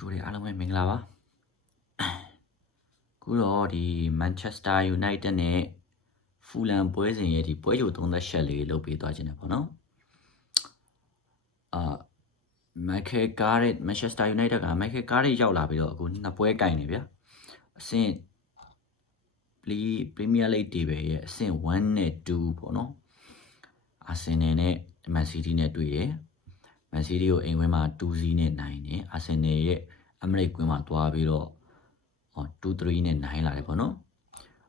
ကိုတွေအားလုံးပဲမင်္ဂလာပါခုတော့ဒီ Manchester United နဲ့ Fulham ပွဲစဉ်ရဲ့ဒီပွဲကြို38လေးလုပ်ပေးသွားခြင်းတယ်ပေါ့နော်Michael Carrick Manchester United က Michael Carrick ရောက်လာပြီးတော့အခုနှစ်ပွဲကင်နေဗျာအဆင့် Premier League တွေပဲရဲ့အဆင့်1နဲ့2ပေါ့နော် Arsenal နဲ့ Man City နဲ့တွေ့ရယ် Man City ကိုအိမ်ဝင်းမှာ 2-0 နဲ့နိုင်တယ် Arsenal ရဲ့ Emirates ကွင်းမှာတွားပြီးတော့2-3 နဲ့နိုင်လာတယ်ပေါ့နော်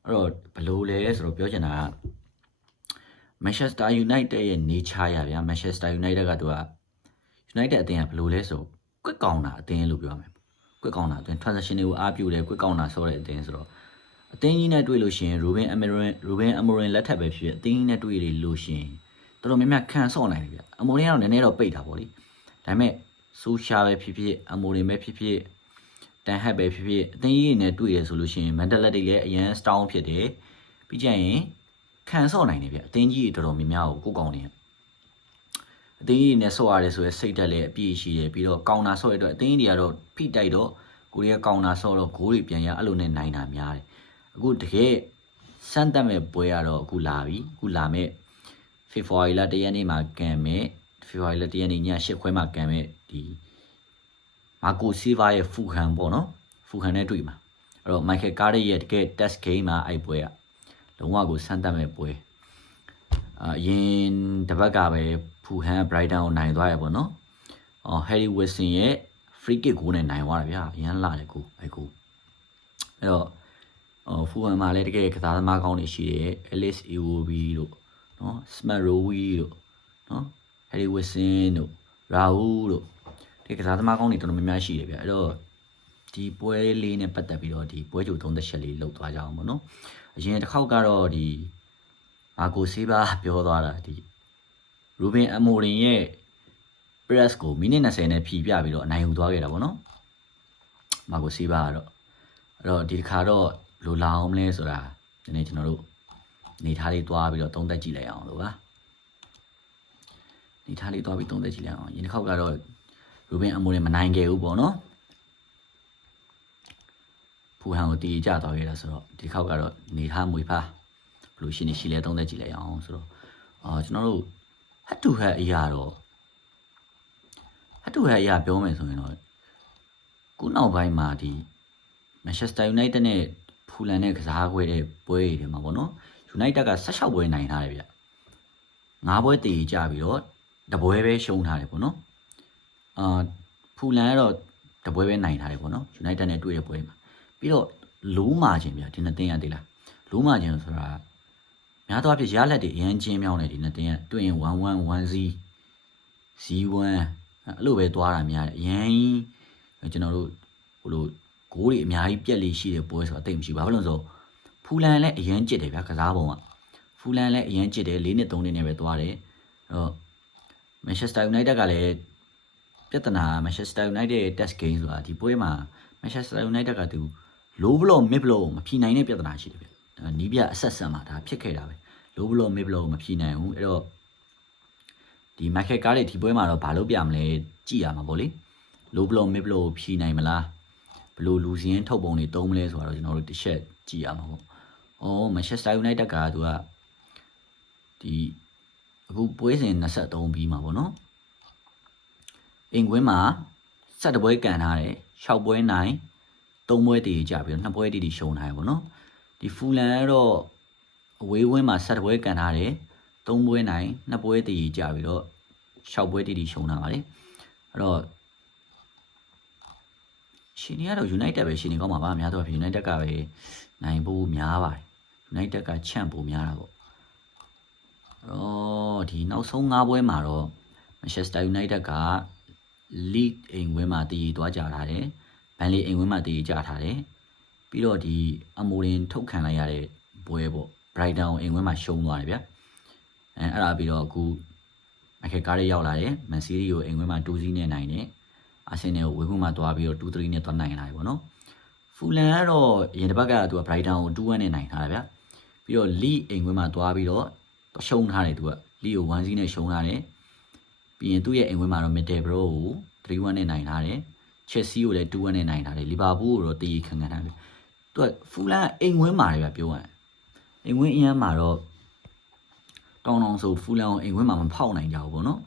အဲ့တော့ဘယ်လိုလဲဆိုတော့ပြောချင်တာက Manchester United ရဲ့ nature ရဗျာ Manchester United ကသူက United အသင်းကဘယ်လိုလဲဆိုကွက်ကောင်းတာအသင်းလို့ပြောရမယ်ကွက်ကောင်းတာအသင်း transaction တွေကိုအားပြုတယ်ကွက်ကောင်းတာဆိုတဲ့အသင်းဆိုတော့အသင်းကြီးနဲ့တွေ့လို့ရှိရင် Ruben Amorim လက်ထပ်ပဲဖြစ်အသင်းကြီးနဲ့တွေ့ရလို့ရှိရင်တော်တော်များများခံဆော့နိုင်တယ်ဗျ Amorim ကတော့နည်းနည်းတော့ပိတ်တာပေါ့လေဒါပေမဲ့ Solskjaer ပဲဖြစ်ဖြစ် Amorim ပဲဖြစ်ဖြစ်တန်ဟက်ပဲဖြစ်ဖြစ်အသင်းကြီးနဲ့တွေ့ရဆိုလို့ရှိရင် mentality လည်းအရင် strong ဖြစ်တယ်ပြီးကြရင်ခံဆော့နိုင်တယ်ဗျအသင်းကြီးတော်တော်များများကိုကိုကောင်းနေအသင်းကြီးနဲ့ဆော့ရတယ်ဆိုရင်စိတ်တက်လည်းအပြည့်ရှိတယ်ပြီးတော့ကောင်တာဆော့ရတော့အသင်းကြီးတွေကတော့ဖိတိုက်တော့ကိုရီးယားကောင်တာဆော့တော့ဂိုးတွေပြန်ရအဲ့လိုနဲ့နိုင်တာများတယ်အခုတကယ်စမ်းသပ်မဲ့ပွဲကတော့အခုလာပြီအခုလာမဲ့ February လ1ရက်နေ့မှာကန်မဲ့ February လ1ရက်နေ့ည8ခွဲမှာကန်မဲ့ဒီမာကိုဆီဗာရဲ့ဖူဟန်ပေါ့နော်ဖူဟန်နဲ့တွေ့မှာအဲ့တော့ Michael Carrick ရဲ့တကယ် test game မှာအဲ့ပွဲကလုံးဝကိုစမ်းသပ်မဲ့ပွဲအရင်တစ်ပတ်ကပဲဖူဟန် Brighton ကိုနိုင်သွားရပေါ့နော်Harry Wilson ရဲ့ free kick ကိုနဲ့နိုင်သွားတယ်ဗျာအရန်လာတယ်ကိုအဲ့ကိုအဲ့တော့ဖူဟန်မှာလည်းတကယ်ကစားသမားကောင်းတွေရှိတယ် Alice Iwobi တို့နော် Smart Rowe တို့နော် Harry Wilson တို့ Raul တို့ဒီကစားသမားကောင်းတွေတော်တော်များများရှိတယ်ဗျအဲ့တော့ဒီပွဲလေးနဲ့ပတ်သက်ပြီးတော့ဒီပွဲကြို38လေးလောက်သွားကြအောင်ပေါ့နော်အရင်တစ်ခေါက်ကတော့ဒီမာကိုဆေးဘာပြောသွားတာဒီ Ruben Amorim ရဲ့ press ကိုမိနစ်20နဲ့ဖြီးပြပြီးတော့အနိုင်ယူသွားခဲ့တာပေါ့နော်မာကိုဆေးဘာကတော့အဲ့တော့ဒီတစ်ခါတော့လိုလာအောင်မလဲဆိုတာဒီနေ့ကျွန်တော်တို့နေထားလေးသွားပြီးတော့သုံးသပ်ကြည့်လိုက်အောင်လို့ပါနေထားလေးသွားပြီးသုံးသပ်ကြည့်လိုက်အောင်ဒီတစ်ခေါက်ကတော့Ruben Amorim မနိုင်ခဲ့ဘူးပေါ့နော်ဖူဟန်ကိုတီးကြသွားခဲ့တာဆိုတော့ဒီခေါက်ကတော့နေထားမွေဖားဘလို့ရှိနေရှိလဲသုံးသက်ကြည့်လိုက်အောင်ဆိုတော့ကျွန်တော်တို့ head to head အရာတော့ head to head အရာပြောမယ်ဆိုရင်တော့ခုနောက်ပိုင်းမှာဒီ Manchester United နဲ့ Fulham နဲ့ကစားခွဲတဲ့ပွဲတွေမှာပေါ့နော် United က16ပွဲနိုင်ထားတယ်ဗျ9ပွဲတီးကြပြီးတော့တပွဲပဲရှုံးထားတယ်ပေါ့နော်Fulham ကတော့တပွဲပဲနိုင်ထားတယ်ပေါ့နော် United နဲ့တွေ့တဲ့ပွဲမှာပြီးတော့လိုးမာခြင်းဗျဒီနှစ်သင်းရသေးလားလိုးမာခြင်းဆိုတာများသောအားဖြင့်ရလက်တွေအရင်ချင်းမြောင်းနေဒီနှစ်သင်းကတွေ့ရင်1-1 1-0 0-1အဲ့လိုပဲသွားတာများတယ်အရင်ကျွန်တော်တို့ဟိုလိုဂိုးတွေအများကြီးပြက်လေးရှိတဲ့ပွဲဆိုတော့အသိမရှိဘူးဘာလို့လဲဆိုတော့ဖူလန်လည်းအရင်ကြစ်တယ်ဗျကစားပုံကဖူလန်လည်းအရင်ကြစ်တယ်4နှစ်3နှစ်နဲ့ပဲသွားတယ်အဲ့တော့ Manchester United ကလည်းပြဿနာ Manchester United ရဲ့ test game ဆိုတာဒီပွဲမှာ Manchester United ကသူ low block mid block မဖြီနိုင်တဲ့ပြဿနာရှိတယ်ဗျနီးပြအဆက်ဆက်မှာဒါဖြစ်ခဲ့တာပဲ low block mid block မဖြီနိုင်ဘူးအဲ့တော့ဒီ Michael Carrick ဒီပွဲမှာတော့ဘာလုပ်ပြမလဲကြည့်ရမှာပေါ့လေ low block mid block ဖြီနိုင်မလားဘယ်လိုလူစင်းထုတ်ပုံတွေတုံးမလဲဆိုတော့ကျွန်တော်တို့တစ်ချက်ကြည့်ရမှာပေါ့Manchester United ကသူကဒီအခုပွဲစဉ်23ပြီးမှာပေါ့နော်အင်ကွင်းမှာ7ပွဲကန်ထားတယ်6ပွဲနိုင်3ပွဲတည်ကြပြီးတော့2ပွဲတည်ရှုံးထားရပေါ့နော်ဒီဖူလန်ကတော့အဝေးဝင်းမှာ7ပွဲကန်ထားတယ်3ပွဲနိုင်2ပွဲတည်ကြပြီးတော့6ပွဲတည်ရှုံးထားပါတယ်အဲ့တော့ရှင်နေကတော့ United ပဲရှင်နေကောင်းမှာပါအများတော့ United ကပဲနိုင်ဖို့များပါတယ် United ကချန့်ဖို့များတာပေါ့ဒီနောက်ဆုံး5ပွဲမှာတော့ Manchester United က League အိမ်ဝင်းမှာတည်သွားကြထားတယ်ဘန်လီအိမ်ဝင်းမှာတည်ကြထားတယ်ပြီးတော့ဒီအမိုရင်ထုတ်ခံလိုက်ရတဲ့ပွဲပေါ့ Brighton အိမ်ဝင်းမှာရှုံးသွားတယ်ဗျအဲ့ဒါပြီးတော့အခု Michael Carrick ရောက်လာတယ် Man City ကိုအိမ်ဝင်းမှာ2-0နဲ့နိုင်တယ် Arsenal ကိုဝေခွင့်မှာသွားပြီးတော့2-3နဲ့သွားနိုင်လာတယ်ပေါ့နော် Fulham ကတော့အရင်တစ်ပတ်ကသူက Brighton ကို2-1နဲ့နိုင်ထားတယ်ဗျပြီးတော့ League အိမ်ဝင်းမှာသွားပြီးတော့ရှုံးထားတယ်သူက League ကို1-0နဲ့ရှုံးထားတယ်ပြီးရင်သူ့ရဲ့အိမ်ဝင်းမှာတော့ Middlesbrough ကို3-1နဲ့နိုင်ထားတယ် ချက်စီကိုလည်း2-1နဲ့နိုင်ထားတယ်လီဗာပူးကိုတော့တည်ခံခံထားတယ်သူကဖူလန်အိမ်ဝင်းမာတယ်ဗျပြောရရင်အိမ်ဝင်းအရန်မှာတော့တောင်းဆိုဖူလန်ကိုအိမ်ဝင်းမှာမဖောက်နိုင်ကြဘူးပေါ့နော်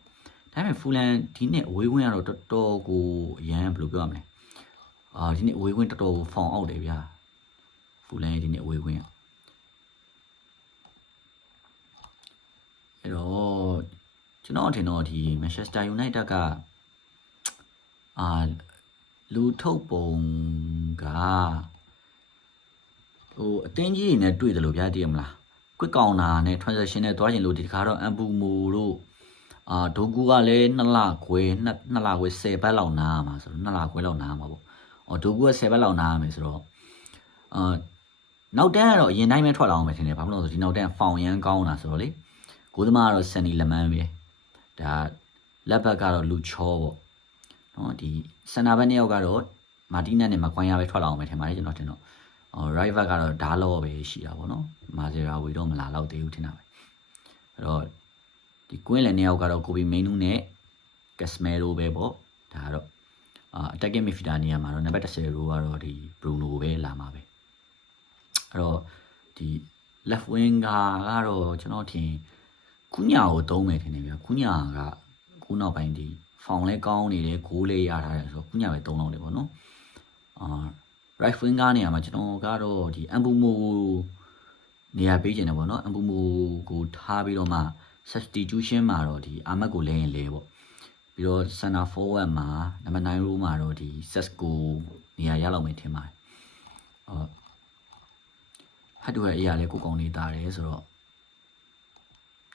ဒါပေမဲ့ဖူလန်ဒီနှစ်အဝေးဝင်းကတော့တော်တော်ကိုအရန်ဘယ်လိုပြောရမလဲဒီနေ့အဝေးဝင်းတော်တော်ဖောင်အောက်တယ်ဗျာဖူလန်ရဲ့ဒီနေ့အဝေးဝင်းအဲ့တော့ကျွန်တော်ထင်တော့ဒီ Manchester United ကလူထုတ်ပုံကအတင်းကြီးတွေနဲ့တွေ့တယ်လို့ဗျာတည်ရမလား quick counter နဲ့ transaction နဲ့တွားကျင်လို့ဒီတစ်ခါတော့ Ambumo တို့ဒိုကူကလည်း2လခွဲ10ဘတ်လောက်နားမှာဆိုတော့2လခွဲလောက်နားမှာပေါ့ဒိုကူက10ဘတ်လောက်နားရမယ်ဆိုတော့နောက်တန်းကတော့အရင်တိုင်းပဲထွက်လာအောင်ပဲထင်တယ်ဘာလို့လဲဆိုဒီနောက်တန်းဖောင်ရမ်းကောင်းတာဆိုတော့လေကိုသမားကတော့ဆန်နီလမန်းပဲဒါလက်ဘက်ကတော့လူချောပေါ့နော်ဒီစန်နာဘက်နှစ်ယောက်ကတော့မာတီနက်နဲ့မကွိုင်းရပဲထွက်လာအောင်ပဲထင်ပါတယ်ကျွန်တော်ထင်တော့ရိုက်ဘက်ကတော့ဓာလောပဲရှိတာပေါ့နော်မာဇေရာဝီတော့မလာတော့သေးဘူးထင်တာပဲအဲ့တော့ဒီကွင်းလည်းနှစ်ယောက်ကတော့ကိုဘီမိန်နူးနဲ့ကက်စမဲရိုပဲပေါ့ဒါကတော့attacking midfielder နေရာမှာတော့နံပါတ်10ရိုကတော့ဒီဘရူနိုပဲလာမှာပဲအဲ့တော့ဒီ left wing ကတော့ကျွန်တော်ထင်ကုညာကိုသုံးမယ်ထင်တယ်ဗျကုညာကခုနောက်ပိုင်းဒီဖောင်လဲကောင်းနေတယ်ဂိုးလေးရထားတယ်ဆိုတော့ကုညာပဲသုံးတော့တယ်ပေါ့နော်right wing ကနေရာမှာကျွန်တော်ကတော့ဒီ Ambumo နေရာပေးကျင်တယ်ပေါ့နော် Ambumo ကိုထားပြီးတော့မှ substitution မှာတော့ဒီအာမတ်ကိုလဲရင်လဲပေါ့ပြီးတော့ center forward မှာနံပါတ်9 row မှာတော့ဒီ Sesco နေရာရလောက်မယ်ထင်ပါတယ်ဟတ်တူရဲ့အရာလဲကိုကောင်းနေတာတယ်ဆိုတော့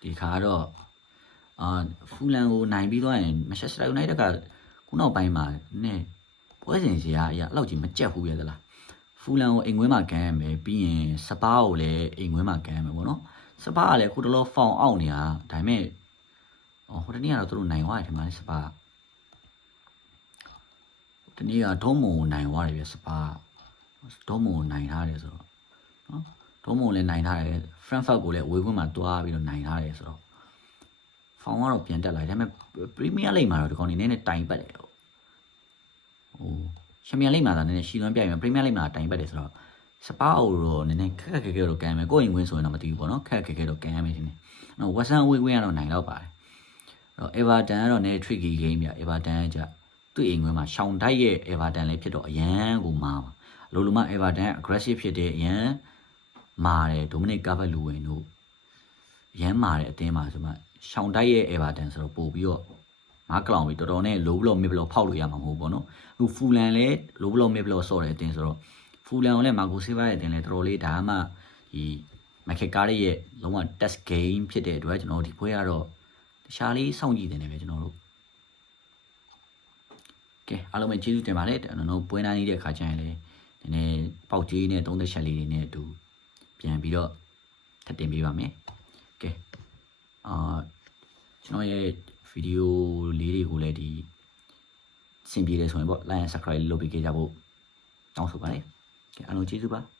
ဒီခါတော့ဖူလန်ကိုနိုင်ပြီးတော့ရင် Manchester United ကခုနောက်ပိုင်းမှာနည်းပွဲစဉ်စီကအရာအဲ့လောက်ကြီးမကြက်ဘူးရသလားဖူလန်ကိုအိမ်ခွင်းမှာကန်ရမယ်ပြီးရင်စပါးကိုလည်းအိမ်ခွင်းမှာကန်ရမယ်ပေါ့နော်စပါးကလည်းခုတလောဖောင်အောက်နေတာဒါပေမဲ့ဟိုတနေ့ကတော့သူတို့နိုင်သွားတယ်ထင်ပါတယ်စပါးဒီနေ့ကဒေါမွန်ကိုနိုင်သွားတယ်ပြစပါးဒေါမွန်ကိုနိုင်ထားတယ်ဆိုတော့နော်ဒေါမွန်လည်းနိုင်ထားတယ် Frankfurt ကိုလည်းအဝေးခွင်းမှာတွားပြီးတော့နိုင်ထားတယ်ဆိုတော့ဖောင်ကတော့ပြန်တက်လာတယ်ဒါပေမဲ့ Premier League မှာတော့ဒီကောင်နေနဲ့တိုင်ပတ်တယ်ချန်ပီယံလိဂ်မှာသာနည်းနည်းရှီသွမ်းပြိုင်မယ်ပရီးမီးယားလိဂ်မှာတိုင်ပတ်တယ်ဆိုတော့စပါးအိုတော့နည်းနည်းခက်ခက်တော့ကန်မယ်ကိုယ့်အိမ်ဝင်ဆိုရင်တော့မသိဘူးပေါ့နော်ခက်ခက်တော့ကန်ရမယ်ဒီနေ့နော်ဝက်ဆန်အဝေးကွင်းကတော့နိုင်တော့ပါတယ်အဲ့တော့ Everton ကတော့နည်း tricky game ပြ Everton ကကြသူ့အိမ်ဝင်မှာရှောင်းတိုက်ရဲ့ Everton လည်းဖြစ်တော့အရန်ကိုမာပါလိုလိုမှ Everton aggressive ဖြစ်တဲ့အရန်မာတယ် Dominic Calvert-Lewin တို့အရန်မာတဲ့အသင်းမှာဆိုမှရှောင်းတိုက်ရဲ့ Everton ဆိုတော့ပို့ပြီးတော့မားကလောင်ပြီးတော်တော်နဲ့ low block mid block ဖောက်လို့ရမှာမဟုတ်ပေါ့နော်အခုဖူလန်လည်း low block mid block ဆော့တဲ့အတင်းဆိုတော့ဖူလန်ကိုလည်းမာကိုဆေးဗာရဲ့အတင်းလည်းတော်တော်လေးဒါမှဒီမက်ခက်ကားရဲ့လုံးဝ test game ဖြစ်တဲ့အတွက်ကျွန်တော်ဒီပွဲကတော့တခြားလေးစောင့်ကြည့်နေတယ်ပဲကျွန်တော်တို့ကဲအားလုံးပဲကျေးဇူးတင်ပါတယ်ကျွန်တော်တို့ပွဲနားနေတဲ့အခါကျရင်လည်းနည်းနည်းပေါက်ကြီးနဲ့30ချက်လေးတွေနဲ့အတူပြန်ပြီးတော့ထပ်တင်ပေးပါမယ်ကဲကျွန်တော်ရဲ့ဗီဒီယိုလေးတွေကိုလည်းဒီစင်ပြေတယ်ဆိုရင်ပေါ့ like and subscribe လုပ်ပေးကြဖို့တောင်းဆိုပါတယ်။အားလုံးကျေးဇူးပါ။